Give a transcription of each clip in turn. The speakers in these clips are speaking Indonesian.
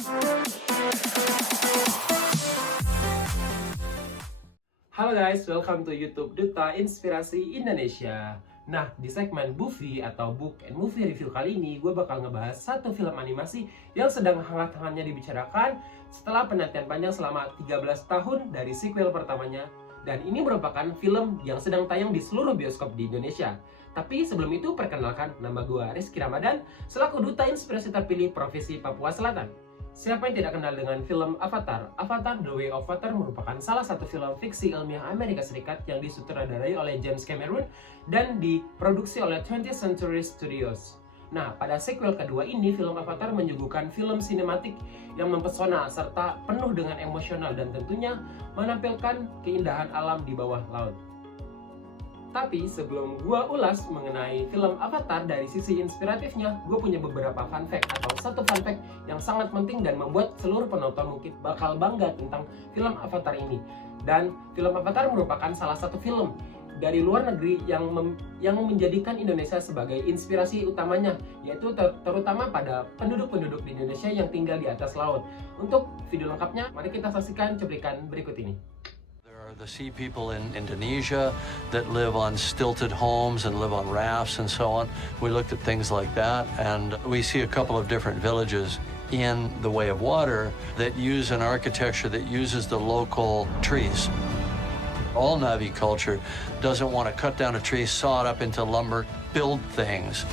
Halo guys, welcome to YouTube Duta Inspirasi Indonesia. Nah, di segmen Movie atau Book and Movie Review kali ini, gue bakal ngebahas satu film animasi yang sedang hangat-hangatnya dibicarakan setelah penantian panjang selama 13 tahun dari sequel pertamanya. Dan ini merupakan film yang sedang tayang di seluruh bioskop di Indonesia. Tapi sebelum itu, perkenalkan, nama gue Rizky Ramadan, selaku Duta Inspirasi terpilih Provinsi Papua Selatan. Siapa yang tidak kenal dengan film Avatar? Avatar The Way of Water merupakan salah satu film fiksi ilmiah Amerika Serikat yang disutradarai oleh James Cameron dan diproduksi oleh 20th Century Studios. Nah, pada sequel kedua ini, film Avatar menyuguhkan film sinematik yang mempesona serta penuh dengan emosional dan tentunya menampilkan keindahan alam di bawah laut. Tapi sebelum gue ulas mengenai film Avatar dari sisi inspiratifnya, gue punya beberapa fun fact atau satu fun fact yang sangat penting dan membuat seluruh penonton mungkin bakal bangga tentang film Avatar ini. Dan film Avatar merupakan salah satu film dari luar negeri yang menjadikan Indonesia sebagai inspirasi utamanya, yaitu terutama pada penduduk-penduduk di Indonesia yang tinggal di atas laut. Untuk video lengkapnya, mari kita saksikan cuplikan berikut ini. The sea people in Indonesia that live on stilted homes and live on rafts and so on. We looked at things like that, and we see a couple of different villages in the Way of Water that use an architecture that uses the local trees. All Na'vi culture doesn't want to cut down a tree, saw it up into lumber, build things.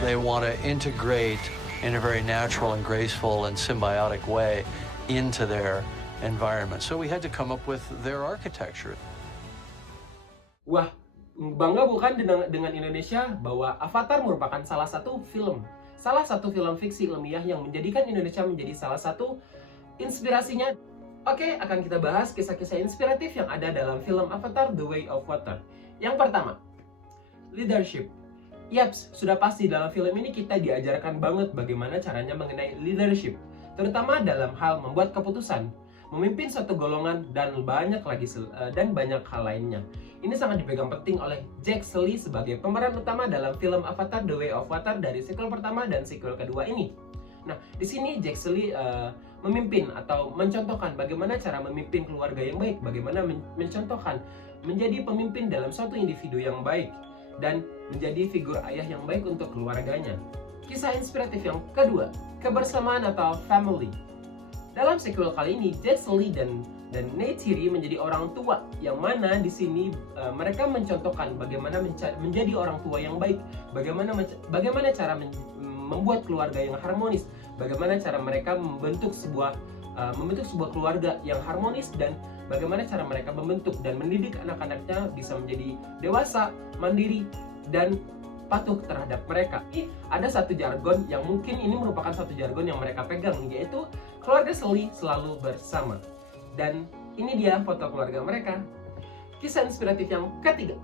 They want to integrate in a very natural and graceful and symbiotic way into their environment. So we had to come up with their architecture. Wah, bangga bukan dengan Indonesia bahwa Avatar merupakan salah satu film fiksi ilmiah yang menjadikan Indonesia menjadi salah satu inspirasinya. Oke, akan kita bahas kisah-kisah inspiratif yang ada dalam film Avatar The Way of Water. Yang pertama, leadership. Yaps, sudah pasti dalam film ini kita diajarkan banget bagaimana caranya mengenai leadership, terutama dalam hal membuat keputusan, memimpin suatu golongan, dan banyak hal lainnya. Ini sangat dipegang penting oleh Jack Sully sebagai pemeran utama dalam film Avatar The Way of Water dari sequel pertama dan sequel kedua ini. Nah, di sini Jack Sully memimpin atau mencontohkan bagaimana cara memimpin keluarga yang baik, bagaimana mencontohkan menjadi pemimpin dalam suatu individu yang baik dan menjadi figur ayah yang baik untuk keluarganya. Kisah inspiratif yang kedua, kebersamaan atau family. Dalam sequel kali ini, Jack Sully dan Neytiri menjadi orang tua, yang mana di sini mereka mencontohkan bagaimana menjadi orang tua yang baik, bagaimana cara membuat keluarga yang harmonis, bagaimana cara mereka membentuk sebuah keluarga yang harmonis, dan bagaimana cara mereka membentuk dan mendidik anak-anaknya bisa menjadi dewasa, mandiri, dan patuh terhadap mereka. Ada satu jargon yang mungkin ini merupakan satu jargon yang mereka pegang, yaitu keluarga Sully selalu bersama. Dan ini dia foto keluarga mereka. Kisah inspiratif yang ketiga,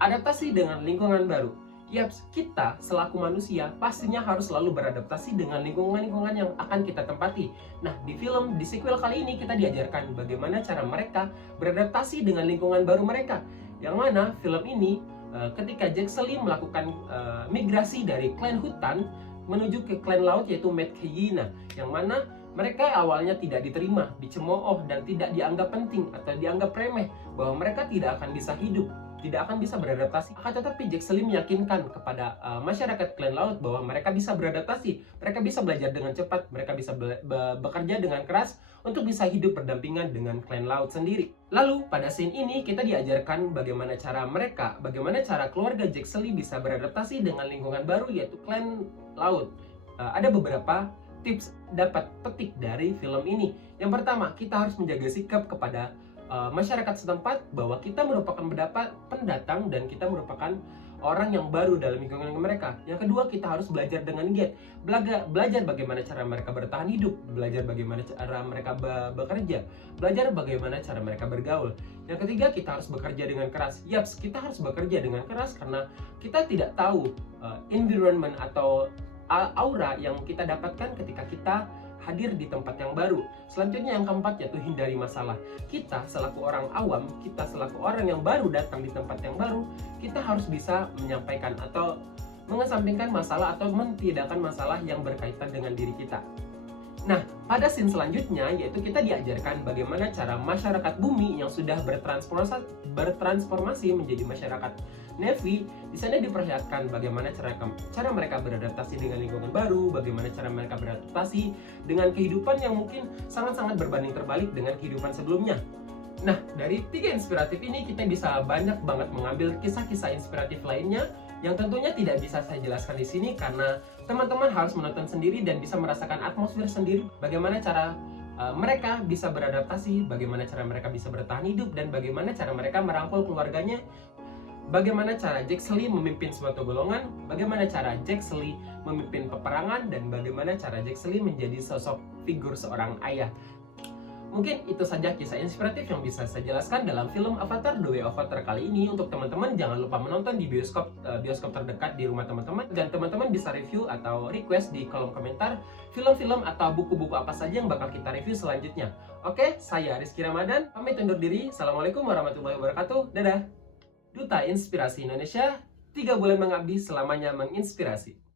adaptasi dengan lingkungan baru. Yaps, kita selaku manusia pastinya harus selalu beradaptasi dengan lingkungan-lingkungan yang akan kita tempati. Nah, di sequel kali ini kita diajarkan bagaimana cara mereka beradaptasi dengan lingkungan baru mereka. Yang mana film ini ketika Jack Sully melakukan migrasi dari klan hutan menuju ke klan laut yaitu Metkayina, yang mana mereka awalnya tidak diterima, dicemooh, dan tidak dianggap penting atau dianggap remeh, bahwa mereka tidak akan bisa hidup, tidak akan bisa beradaptasi. Akan tetapi Jack Sully meyakinkan kepada masyarakat klan laut bahwa mereka bisa beradaptasi, mereka bisa belajar dengan cepat, mereka bisa bekerja dengan keras untuk bisa hidup berdampingan dengan klan laut sendiri. Lalu pada scene ini kita diajarkan bagaimana cara keluarga Jack Sully bisa beradaptasi dengan lingkungan baru yaitu klan laut. Ada beberapa tips dapat petik dari film ini. Yang pertama, kita harus menjaga sikap kepada masyarakat setempat bahwa kita merupakan pendatang dan kita merupakan orang yang baru dalam lingkungan mereka. Yang kedua, kita harus belajar dengan giat, belajar bagaimana cara mereka bertahan hidup, belajar bagaimana cara mereka bekerja, belajar bagaimana cara mereka bergaul. Yang ketiga, kita harus bekerja dengan keras. Yaps, kita harus bekerja dengan keras karena kita tidak tahu environment atau aura yang kita dapatkan ketika kita hadir di tempat yang baru. Selanjutnya yang keempat yaitu hindari masalah. Kita selaku orang awam, kita selaku orang yang baru datang di tempat yang baru, kita harus bisa menyampaikan atau mengesampingkan masalah atau mentiadakan masalah yang berkaitan dengan diri kita. Nah, Pada scene selanjutnya, yaitu kita diajarkan bagaimana cara masyarakat bumi yang sudah bertransformasi menjadi masyarakat Na'vi. Di sana diperlihatkan bagaimana cara mereka beradaptasi dengan lingkungan baru, bagaimana cara mereka beradaptasi dengan kehidupan yang mungkin sangat-sangat berbanding terbalik dengan kehidupan sebelumnya. Nah, dari 3 inspiratif ini kita bisa banyak banget mengambil kisah-kisah inspiratif lainnya yang tentunya tidak bisa saya jelaskan di sini karena teman-teman harus menonton sendiri dan bisa merasakan atmosfer sendiri bagaimana cara mereka bisa beradaptasi, bagaimana cara mereka bisa bertahan hidup, dan bagaimana cara mereka merangkul keluarganya, bagaimana cara Jack Sully memimpin suatu golongan, bagaimana cara Jack Sully memimpin peperangan, dan bagaimana cara Jack Sully menjadi sosok figur seorang ayah. Mungkin itu saja kisah inspiratif yang bisa saya jelaskan dalam film Avatar The Way of Water kali ini. Untuk teman-teman, jangan lupa menonton di bioskop terdekat di rumah teman-teman. Dan teman-teman bisa review atau request di kolom komentar film-film atau buku-buku apa saja yang bakal kita review selanjutnya. Oke, saya Rizky Ramadan, pamit undur diri. Assalamualaikum warahmatullahi wabarakatuh. Dadah. Duta Inspirasi Indonesia, 3 bulan mengabdi, selamanya menginspirasi.